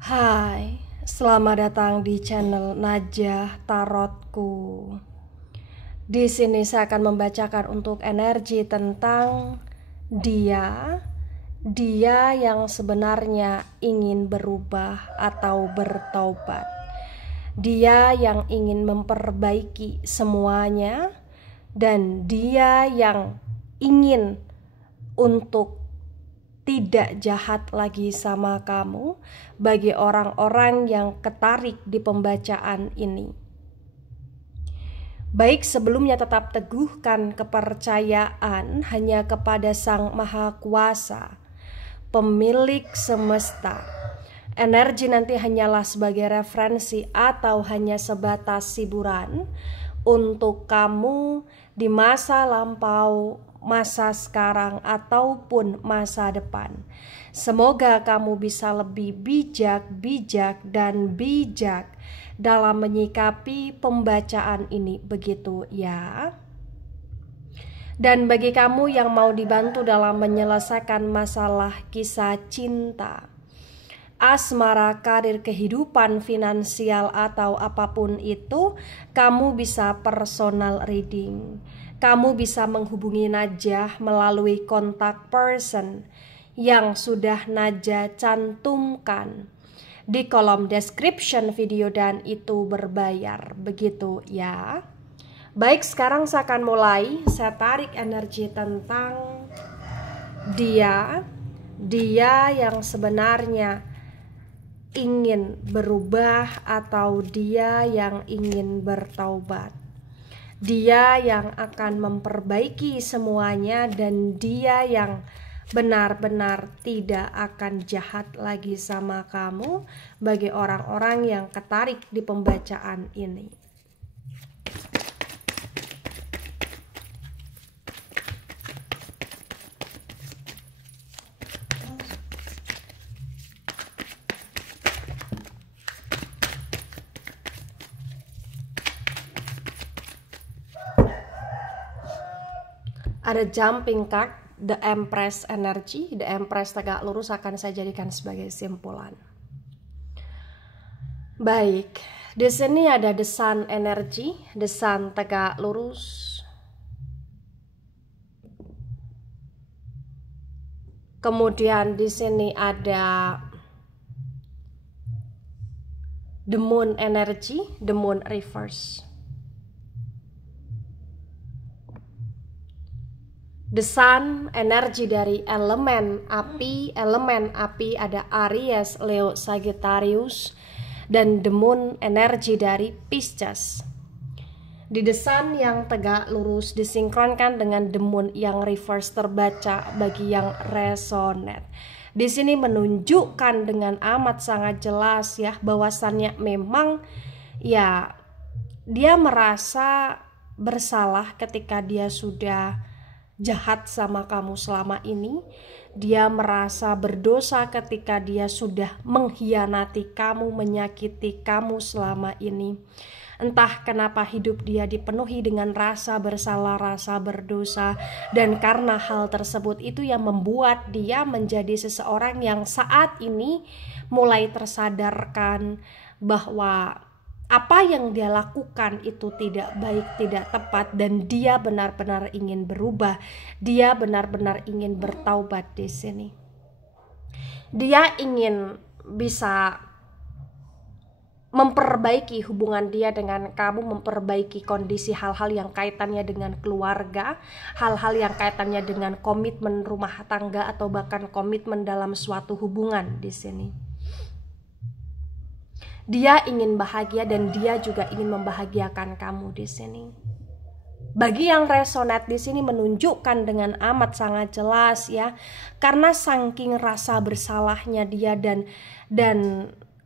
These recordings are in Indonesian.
Hai, selamat datang di channel Najah Tarotku. Di sini saya akan membacakan untuk energi tentang dia yang sebenarnya ingin berubah atau bertaubat. Dia yang ingin memperbaiki semuanya dan dia yang ingin untuk tidak jahat lagi sama kamu bagi orang-orang yang ketarik di pembacaan ini. Baik, sebelumnya tetap teguhkan kepercayaan hanya kepada Sang Maha Kuasa, pemilik semesta. Energi nanti hanyalah sebagai referensi atau hanya sebatas hiburan untuk kamu di masa lampau, masa sekarang, ataupun masa depan. Semoga kamu bisa lebih bijak dalam menyikapi pembacaan ini, begitu ya. Dan bagi kamu yang mau dibantu dalam menyelesaikan masalah kisah cinta, asmara, karir, kehidupan, finansial, atau apapun itu, kamu bisa personal reading. Kamu bisa menghubungi Najah melalui kontak person yang sudah Najah cantumkan di kolom description video dan itu berbayar, begitu ya. Baik, sekarang saya akan mulai. Saya tarik energi tentang dia yang sebenarnya ingin berubah atau dia yang ingin bertaubat. Dia yang akan memperbaiki semuanya dan dia yang benar-benar tidak akan jahat lagi sama kamu bagi orang-orang yang ketarik di pembacaan ini. Ada jumping card, the Empress energy. The Empress tegak lurus akan saya jadikan sebagai simpulan. Baik, di sini ada the Sun energy, the Sun tegak lurus. Kemudian di sini ada the Moon energy, the Moon reverse. The Sun, energi dari elemen api ada Aries, Leo, Sagittarius, dan the Moon, energi dari Pisces. Di The Sun yang tegak lurus disinkronkan dengan the Moon yang reverse terbaca bagi yang resonate. Di sini menunjukkan dengan amat sangat jelas ya bahwasannya memang ya dia merasa bersalah ketika dia sudah jahat sama kamu selama ini. Dia merasa berdosa ketika dia sudah mengkhianati kamu, menyakiti kamu selama ini. Entah kenapa hidup dia dipenuhi dengan rasa bersalah, rasa berdosa, dan karena hal tersebut itu yang membuat dia menjadi seseorang yang saat ini mulai tersadarkan bahwa apa yang dia lakukan itu tidak baik, tidak tepat, dan dia benar-benar ingin berubah. Dia benar-benar ingin bertaubat di sini. Dia ingin bisa memperbaiki hubungan dia dengan kamu, memperbaiki kondisi hal-hal yang kaitannya dengan keluarga, hal-hal yang kaitannya dengan komitmen rumah tangga atau bahkan komitmen dalam suatu hubungan di sini. Dia ingin bahagia dan dia juga ingin membahagiakan kamu di sini. Bagi yang resonate di sini menunjukkan dengan amat sangat jelas ya, karena saking rasa bersalahnya dia dan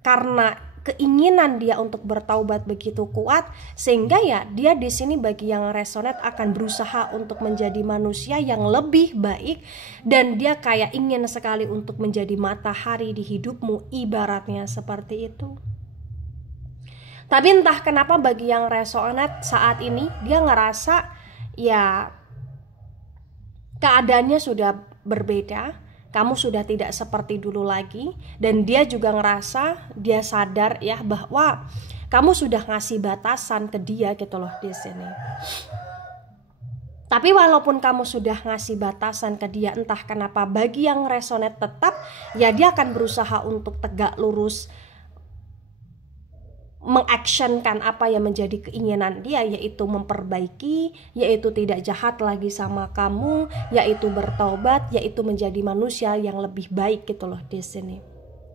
karena keinginan dia untuk bertaubat begitu kuat, sehingga ya dia di sini bagi yang resonate akan berusaha untuk menjadi manusia yang lebih baik, dan dia kayak ingin sekali untuk menjadi matahari di hidupmu, ibaratnya seperti itu. Tapi entah kenapa bagi yang resonate saat ini dia ngerasa ya keadaannya sudah berbeda. kamu sudah tidak seperti dulu lagi, dan dia juga ngerasa, dia sadar ya bahwa kamu sudah ngasih batasan ke dia gitu loh di sini. Tapi walaupun kamu sudah ngasih batasan ke dia, entah kenapa bagi yang resonate tetap ya dia akan berusaha untuk tegak lurus, mengactionkan apa yang menjadi keinginan dia, yaitu memperbaiki, yaitu tidak jahat lagi sama kamu, yaitu bertobat, yaitu menjadi manusia yang lebih baik gitu loh di sini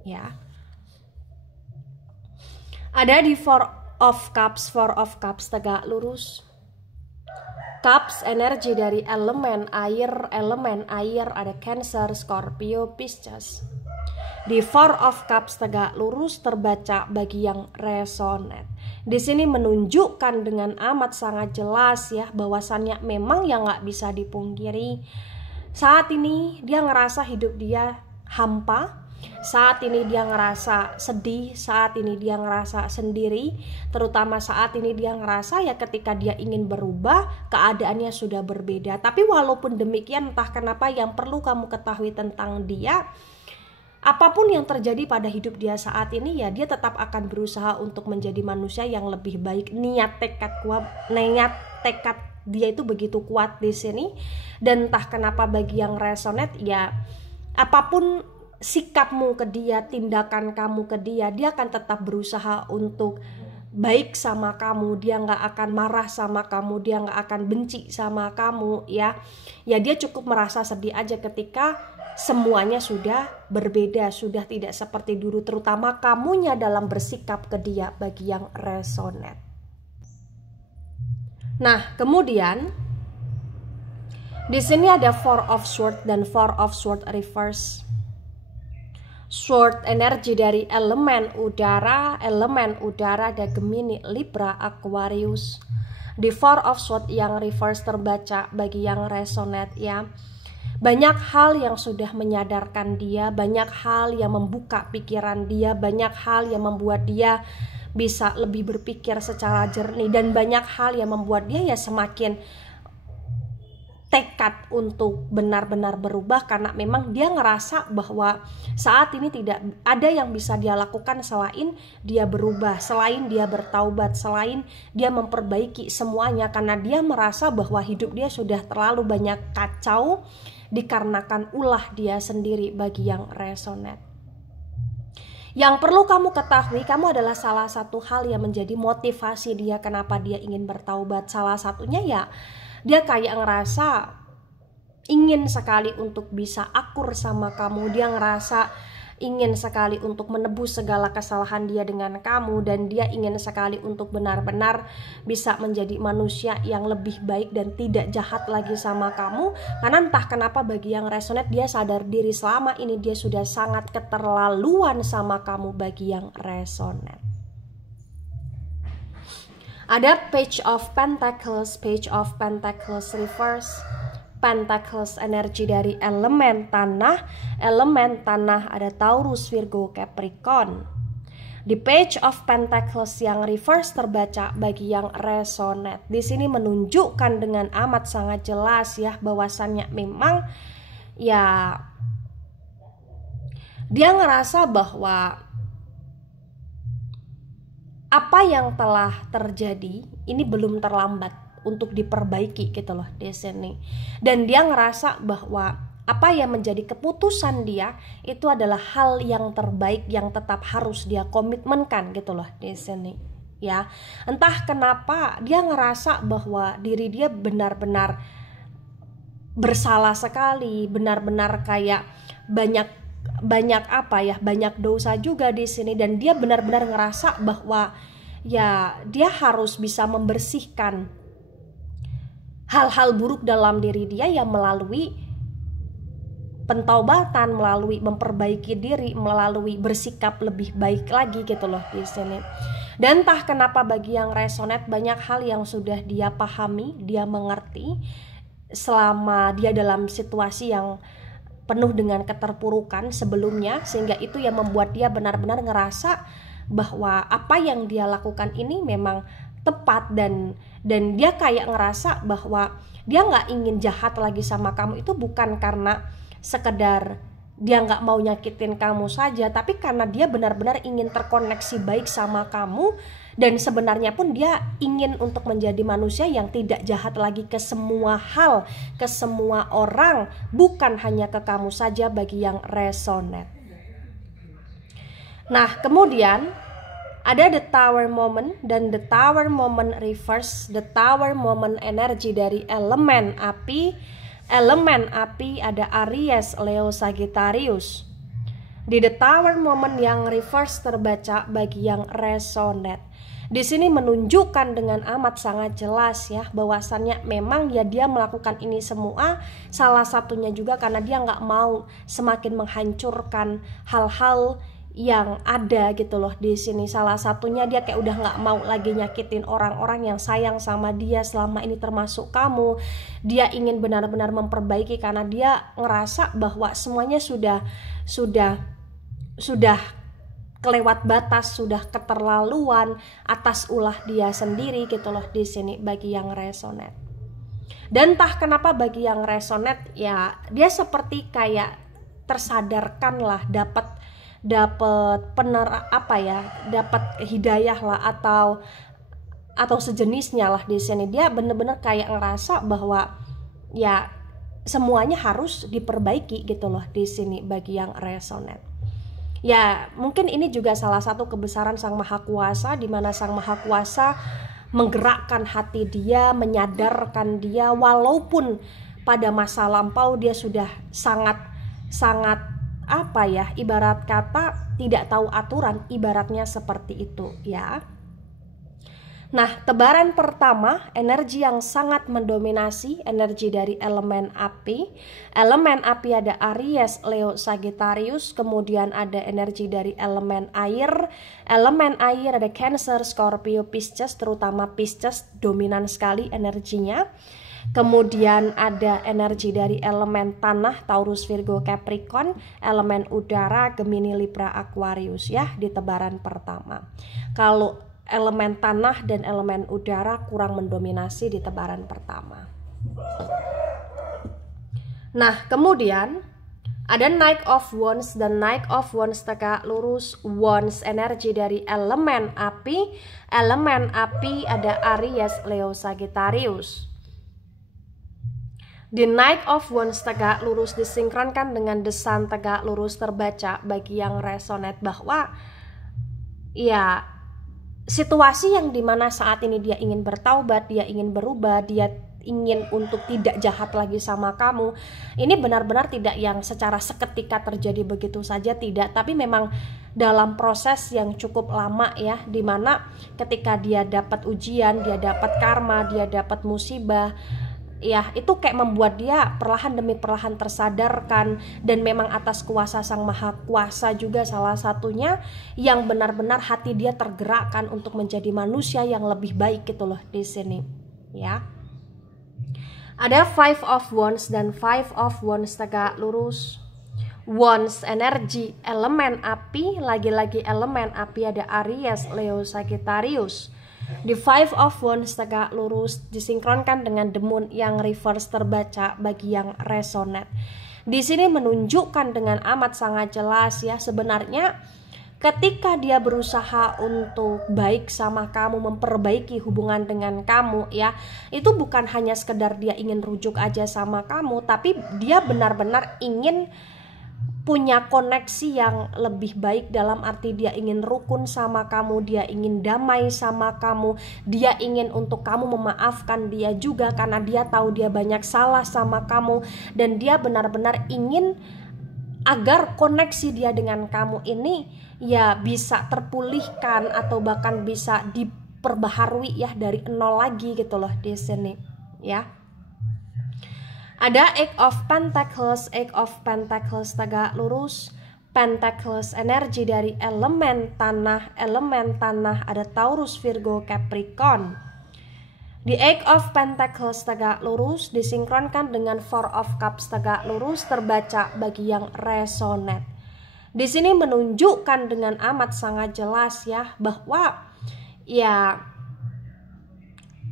ya. Ada di Four of Cups tegak lurus. Cups energi dari elemen air ada Cancer, Scorpio, Pisces. Di Four of Cups tegak lurus terbaca bagi yang resonate. Di sini menunjukkan dengan amat sangat jelas ya bahwasannya memang yang nggak bisa dipungkiri. Saat ini dia ngerasa hidup dia hampa. Saat ini dia ngerasa sedih, saat ini dia ngerasa sendiri, terutama saat ini dia ngerasa ya ketika dia ingin berubah, keadaannya sudah berbeda. Tapi walaupun demikian, entah kenapa yang perlu kamu ketahui tentang dia, apapun yang terjadi pada hidup dia saat ini ya dia tetap akan berusaha untuk menjadi manusia yang lebih baik. Niat tekad dia itu begitu kuat di sini. Dan entah kenapa bagi yang resonate ya apapun sikapmu ke dia, tindakan kamu ke dia, dia akan tetap berusaha untuk baik sama kamu. Dia nggak akan marah sama kamu, dia nggak akan benci sama kamu ya. Ya dia cukup merasa sedih aja ketika semuanya sudah berbeda, sudah tidak seperti dulu, terutama kamunya dalam bersikap ke dia bagi yang resonate. Nah, kemudian di sini ada Four of Swords dan Four of Swords reverse. Sword energi dari elemen udara ada Gemini, Libra, Aquarius. Di Four of Swords yang reverse terbaca bagi yang resonate ya. Banyak hal yang sudah menyadarkan dia, banyak hal yang membuka pikiran dia, banyak hal yang membuat dia bisa lebih berpikir secara jernih, dan banyak hal yang membuat dia ya semakin tekad untuk benar-benar berubah, karena memang dia ngerasa bahwa saat ini tidak ada yang bisa dia lakukan selain dia berubah, selain dia bertaubat, selain dia memperbaiki semuanya, karena dia merasa bahwa hidup dia sudah terlalu banyak kacau dikarenakan ulah dia sendiri bagi yang resonate. Yang perlu kamu ketahui, kamu adalah salah satu hal yang menjadi motivasi dia kenapa dia ingin bertaubat. Salah satunya ya dia kayak ngerasa ingin sekali untuk bisa akur sama kamu. Dia ngerasa ingin sekali untuk menebus segala kesalahan dia dengan kamu, dan dia ingin sekali untuk benar-benar bisa menjadi manusia yang lebih baik dan tidak jahat lagi sama kamu. Karena entah kenapa bagi yang resonate, dia sadar diri selama ini dia sudah sangat keterlaluan sama kamu bagi yang resonate. Ada Page of Pentacles reverse. Pentacles energi dari elemen tanah ada Taurus, Virgo, Capricorn. Di Page of Pentacles yang reverse terbaca bagi yang resonate, di sini menunjukkan dengan amat sangat jelas ya bahwasannya memang ya dia ngerasa bahwa apa yang telah terjadi ini belum terlambat untuk diperbaiki gitu loh di sini. Dan dia ngerasa bahwa apa yang menjadi keputusan dia itu adalah hal yang terbaik yang tetap harus dia komitmenkan gitu loh di sini ya. Entah kenapa dia ngerasa bahwa diri dia benar-benar bersalah sekali, benar-benar kayak banyak dosa juga di sini, dan dia benar-benar ngerasa bahwa ya dia harus bisa membersihkan hal-hal buruk dalam diri dia yang melalui pentaubatan, melalui memperbaiki diri, melalui bersikap lebih baik lagi gitu loh di sini. Dan entah kenapa bagi yang resonate, banyak hal yang sudah dia pahami, dia mengerti selama dia dalam situasi yang penuh dengan keterpurukan sebelumnya, sehingga itu yang membuat dia benar-benar ngerasa bahwa apa yang dia lakukan ini memang tepat, dan dia kayak ngerasa bahwa dia nggak ingin jahat lagi sama kamu itu bukan karena sekedar dia nggak mau nyakitin kamu saja, tapi karena dia benar-benar ingin terkoneksi baik sama kamu. Dan sebenarnya pun dia ingin untuk menjadi manusia yang tidak jahat lagi ke semua hal, ke semua orang, bukan hanya ke kamu saja bagi yang resonate. Nah, kemudian ada the tower moment, dan the tower moment reverse. The tower moment energi dari elemen api. Elemen api ada Aries, Leo, Sagittarius. Di the tower moment yang reverse terbaca bagi yang resonate. Di sini menunjukkan dengan amat sangat jelas ya, bahwasannya memang ya dia melakukan ini semua salah satunya juga karena dia nggak mau semakin menghancurkan hal-hal yang ada gitu loh di sini. Salah satunya dia kayak udah nggak mau lagi nyakitin orang-orang yang sayang sama dia selama ini, termasuk kamu. Dia ingin benar-benar memperbaiki karena dia ngerasa bahwa semuanya sudah kelewat batas, sudah keterlaluan atas ulah dia sendiri gitu loh di sini bagi yang resonate. Dan entah kenapa bagi yang resonate ya dia seperti kayak tersadarkan lah, dapat dapat hidayah lah atau sejenisnya lah di sini. Dia bener-bener kayak ngerasa bahwa ya semuanya harus diperbaiki gitu loh di sini bagi yang resonate. Ya, mungkin ini juga salah satu kebesaran Sang Maha Kuasa, di mana Sang Maha Kuasa menggerakkan hati dia, menyadarkan dia, walaupun pada masa lampau dia sudah sangat ibarat kata tidak tahu aturan, ibaratnya seperti itu ya. Nah, tebaran pertama, energi yang sangat mendominasi, energi dari elemen api. Elemen api ada Aries, Leo, Sagittarius. Kemudian ada energi dari elemen air. Elemen air ada Cancer, Scorpio, Pisces. Terutama Pisces dominan sekali energinya. Kemudian ada energi dari elemen tanah, Taurus, Virgo, Capricorn. Elemen udara, Gemini, Libra, Aquarius ya di tebaran pertama. Kalau elemen tanah dan elemen udara kurang mendominasi di tebaran pertama. Nah, kemudian ada Knight of Wands, dan Knight of Wands tegak lurus. Wands energi dari elemen api. Elemen api ada Aries, Leo, Sagittarius. Di Knight of Wands tegak lurus disinkronkan dengan The Sun tegak lurus terbaca bagi yang resonate bahwa ya situasi yang dimana saat ini dia ingin bertaubat, dia ingin berubah, dia ingin untuk tidak jahat lagi sama kamu. Ini benar-benar tidak yang secara seketika terjadi begitu saja, tidak. Tapi memang dalam proses yang cukup lama ya, dimana ketika dia dapat ujian, dia dapat karma, dia dapat musibah, ya itu kayak membuat dia perlahan demi perlahan tersadarkan. Dan memang atas kuasa Sang Maha Kuasa juga salah satunya yang benar-benar hati dia tergerakkan untuk menjadi manusia yang lebih baik gitu loh di sini ya. Ada Five of Wands dan Five of Wands tegak lurus. Wands energi elemen api, lagi-lagi elemen api ada Aries, Leo, Sagittarius. Di Five of Wands tegak lurus disinkronkan dengan The Moon yang reverse terbaca bagi yang resonate. Di sini menunjukkan dengan amat sangat jelas ya, sebenarnya ketika dia berusaha untuk baik sama kamu, memperbaiki hubungan dengan kamu ya, itu bukan hanya sekedar dia ingin rujuk aja sama kamu, tapi dia benar-benar ingin punya koneksi yang lebih baik, dalam arti dia ingin rukun sama kamu, dia ingin damai sama kamu, dia ingin untuk kamu memaafkan dia juga karena dia tahu dia banyak salah sama kamu, dan dia benar-benar ingin agar koneksi dia dengan kamu ini ya bisa terpulihkan atau bahkan bisa diperbaharui ya dari nol lagi gitu loh di sini ya. Ada Eight of Pentacles. Eight of Pentacles tegak lurus. Pentacles energi dari elemen tanah. Elemen tanah ada Taurus, Virgo, Capricorn. Di Eight of Pentacles tegak lurus disinkronkan dengan Four of Cups tegak lurus terbaca bagi yang resonate. Di sini menunjukkan dengan amat sangat jelas ya bahwa ya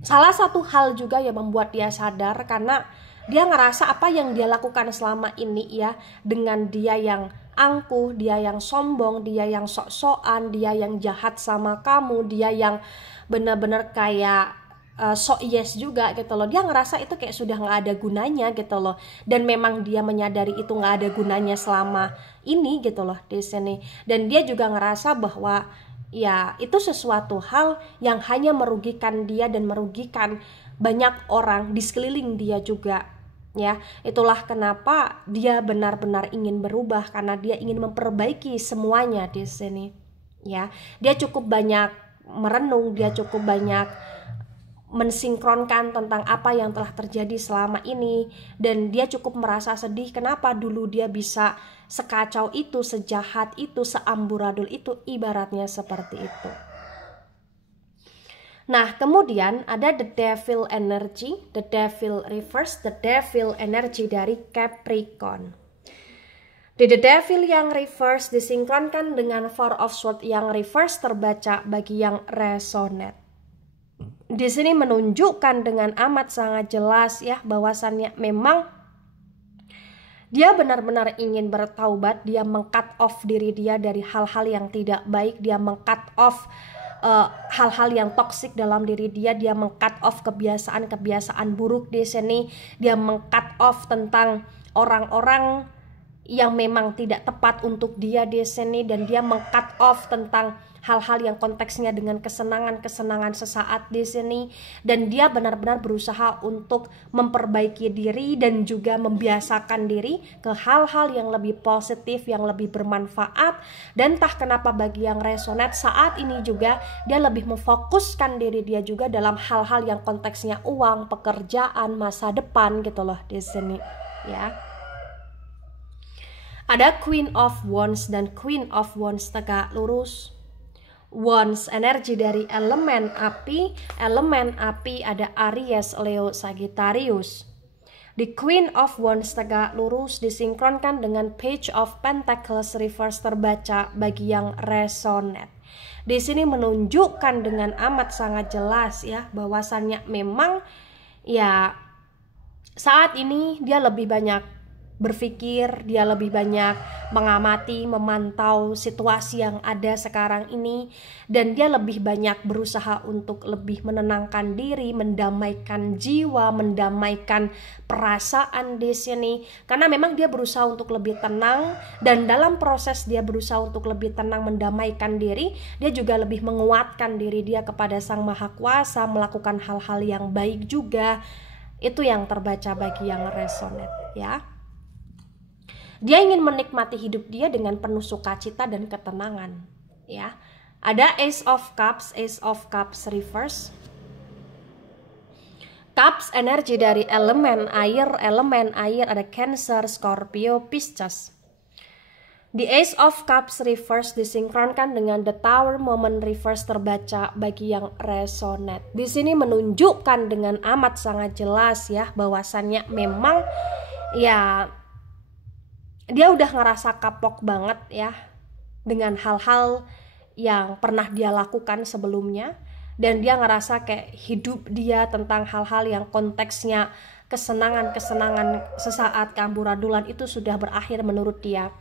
salah satu hal juga yang membuat dia sadar, karena dia ngerasa apa yang dia lakukan selama ini ya, dengan dia yang angkuh, dia yang sombong, dia yang sok-sokan, dia yang jahat sama kamu, dia yang benar-benar kayak sok yes juga gitu loh. Dia ngerasa itu kayak sudah nggak ada gunanya gitu loh. Dan memang dia menyadari itu nggak ada gunanya selama ini gitu loh di sini. Dan dia juga ngerasa bahwa ya itu sesuatu hal yang hanya merugikan dia dan merugikan banyak orang di sekeliling dia juga. Ya, itulah kenapa dia benar-benar ingin berubah, karena dia ingin memperbaiki semuanya di sini. Ya, dia cukup banyak merenung, dia cukup banyak mensinkronkan tentang apa yang telah terjadi selama ini, dan dia cukup merasa sedih kenapa dulu dia bisa sekacau itu, sejahat itu, seamburadul itu, ibaratnya seperti itu. Nah, kemudian ada the devil energy, the devil reverse, the devil energy dari Capricorn. The devil yang reverse disinkronkan dengan Four of Swords yang reverse terbaca bagi yang resonate. Di sini menunjukkan dengan amat sangat jelas ya, bahwasannya memang dia benar-benar ingin bertaubat, dia meng-cut off diri dia dari hal-hal yang tidak baik, dia meng-cut off hal-hal yang toksik dalam diri dia, dia meng-cut off kebiasaan-kebiasaan buruk di sini, dia meng-cut off tentang orang-orang yang memang tidak tepat untuk dia di sini, dan dia meng-cut off tentang hal-hal yang konteksnya dengan kesenangan-kesenangan sesaat di sini, dan dia benar-benar berusaha untuk memperbaiki diri dan juga membiasakan diri ke hal-hal yang lebih positif, yang lebih bermanfaat. Dan entah kenapa bagi yang resonate saat ini juga dia lebih memfokuskan diri dia juga dalam hal-hal yang konteksnya uang, pekerjaan, masa depan gitu loh di sini ya. Ada Queen of Wands dan Queen of Wands tegak lurus. Wands energi dari elemen api ada Aries, Leo, Sagittarius. Di Queen of Wands tegak lurus disinkronkan dengan Page of Pentacles reverse terbaca bagi yang resonate. Di sini menunjukkan dengan amat sangat jelas ya, bahwasannya memang ya saat ini dia lebih banyak berpikir, dia lebih banyak mengamati, memantau situasi yang ada sekarang ini, dan dia lebih banyak berusaha untuk lebih menenangkan diri, mendamaikan jiwa, mendamaikan perasaan di sini, karena memang dia berusaha untuk lebih tenang, dan dalam proses dia berusaha untuk lebih tenang, mendamaikan diri, dia juga lebih menguatkan diri dia kepada Sang Maha Kuasa, melakukan hal-hal yang baik juga. Itu yang terbaca bagi yang resonate ya. Dia ingin menikmati hidup dia dengan penuh sukacita dan ketenangan ya. Ada Ace of Cups reverse. Cups energi dari elemen air ada Cancer, Scorpio, Pisces. Di Ace of Cups reverse disinkronkan dengan The Tower Moment reverse terbaca bagi yang resonate. Di sini menunjukkan dengan amat sangat jelas ya, bahwasannya memang ya dia udah ngerasa kapok banget ya dengan hal-hal yang pernah dia lakukan sebelumnya, dan dia ngerasa kayak hidup dia tentang hal-hal yang konteksnya kesenangan-kesenangan sesaat, keamburadulan itu sudah berakhir menurut dia.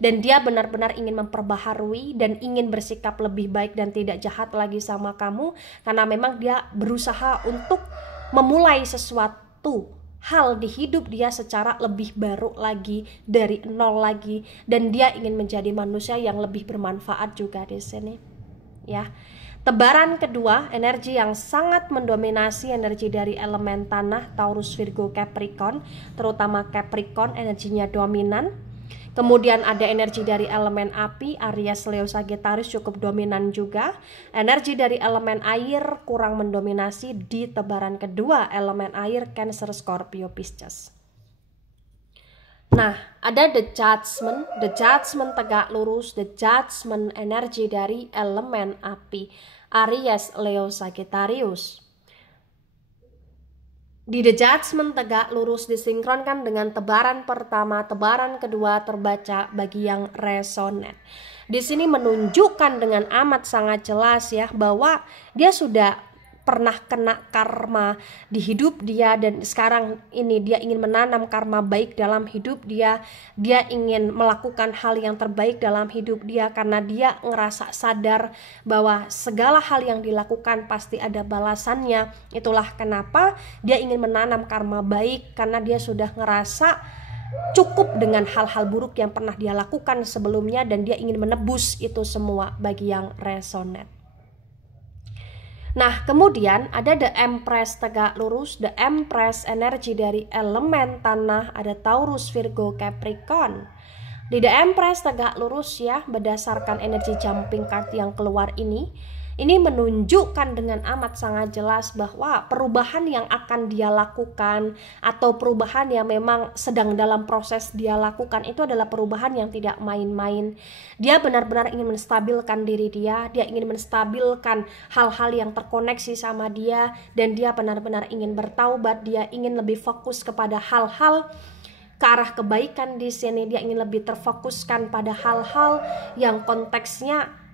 Dan dia benar-benar ingin memperbaharui dan ingin bersikap lebih baik dan tidak jahat lagi sama kamu, karena memang dia berusaha untuk memulai sesuatu hal di hidup dia secara lebih baru lagi, dari nol lagi, dan dia ingin menjadi manusia yang lebih bermanfaat juga di sini ya. Tebaran kedua, energi yang sangat mendominasi energi dari elemen tanah, Taurus, Virgo, Capricorn, terutama Capricorn energinya dominan. Kemudian ada energi dari elemen api, Aries, Leo, Sagittarius cukup dominan juga. Energi dari elemen air kurang mendominasi di tebaran kedua, elemen air, Cancer, Scorpio, Pisces. Nah, ada The Judgment tegak lurus, The Judgment energi dari elemen api, Aries, Leo, Sagittarius. Di The Judgment tegak lurus disinkronkan dengan tebaran pertama, tebaran kedua terbaca bagi yang resonate. Di sini menunjukkan dengan amat sangat jelas ya, bahwa dia sudah pernah kena karma di hidup dia, dan sekarang ini dia ingin menanam karma baik dalam hidup dia. Dia ingin melakukan hal yang terbaik dalam hidup dia karena dia ngerasa sadar bahwa segala hal yang dilakukan pasti ada balasannya. Itulah kenapa dia ingin menanam karma baik, karena dia sudah ngerasa cukup dengan hal-hal buruk yang pernah dia lakukan sebelumnya, dan dia ingin menebus itu semua bagi yang resonate. Nah, kemudian ada The Empress tegak lurus. The Empress energi dari elemen tanah, ada Taurus, Virgo, Capricorn. Di The Empress tegak lurus ya, berdasarkan energi jumping card yang keluar ini menunjukkan dengan amat sangat jelas bahwa perubahan yang akan dia lakukan atau perubahan yang memang sedang dalam proses dia lakukan itu adalah perubahan yang tidak main-main. Dia benar-benar ingin menstabilkan diri dia ingin menstabilkan hal-hal yang terkoneksi sama dia, dan dia benar-benar ingin bertaubat, dia ingin lebih fokus kepada hal-hal ke arah kebaikan di sini. Dia ingin lebih terfokuskan pada hal-hal yang konteksnya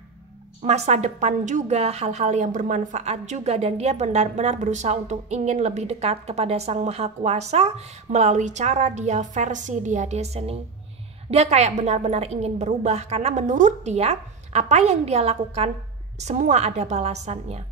masa depan juga, hal-hal yang bermanfaat juga, dan dia benar-benar berusaha untuk ingin lebih dekat kepada Sang Maha Kuasa melalui cara dia, versi dia di sini. Dia kayak benar-benar ingin berubah karena menurut dia apa yang dia lakukan semua ada balasannya.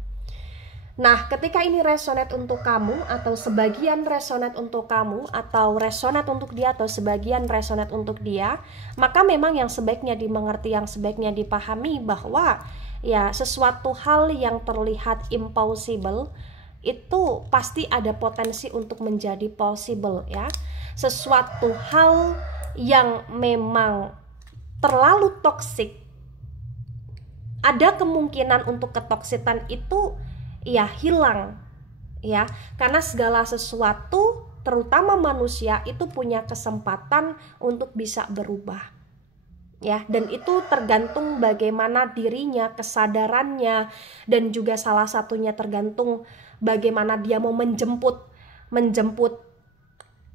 Nah, ketika ini resonate untuk kamu atau sebagian resonate untuk kamu atau resonate untuk dia atau sebagian resonate untuk dia, maka memang yang sebaiknya dimengerti, yang sebaiknya dipahami bahwa ya sesuatu hal yang terlihat impossible itu pasti ada potensi untuk menjadi possible ya. Sesuatu hal yang memang terlalu toksik, ada kemungkinan untuk ketoksitan itu ya hilang ya, karena segala sesuatu terutama manusia itu punya kesempatan untuk bisa berubah ya, dan itu tergantung bagaimana dirinya, kesadarannya, dan juga salah satunya tergantung bagaimana dia mau menjemput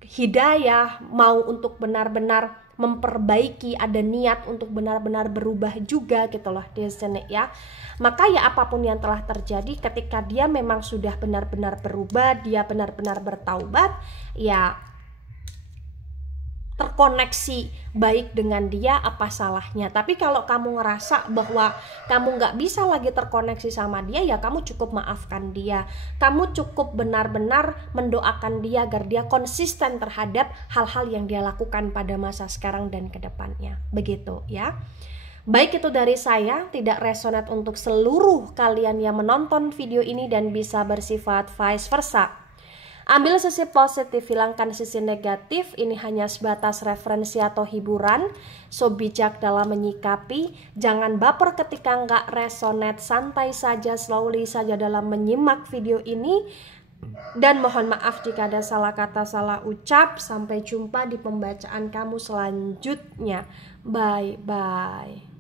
hidayah, mau untuk benar-benar memperbaiki, ada niat untuk benar-benar berubah juga gitu loh di sini ya. Maka ya apapun yang telah terjadi, ketika dia memang sudah benar-benar berubah, dia benar-benar bertaubat, ya terkoneksi baik dengan dia, apa salahnya. Tapi kalau kamu ngerasa bahwa kamu nggak bisa lagi terkoneksi sama dia, ya kamu cukup maafkan dia. Kamu cukup benar-benar mendoakan dia agar dia konsisten terhadap hal-hal yang dia lakukan pada masa sekarang dan kedepannya. Begitu ya. Baik, itu dari saya, tidak resonate untuk seluruh kalian yang menonton video ini dan bisa bersifat vice versa. Ambil sisi positif, hilangkan sisi negatif. Ini hanya sebatas referensi atau hiburan. So bijak dalam menyikapi. Jangan baper ketika nggak resonate. Santai saja, slowly saja dalam menyimak video ini. Dan mohon maaf jika ada salah kata, salah ucap. Sampai jumpa di pembacaan kamu selanjutnya. Bye-bye.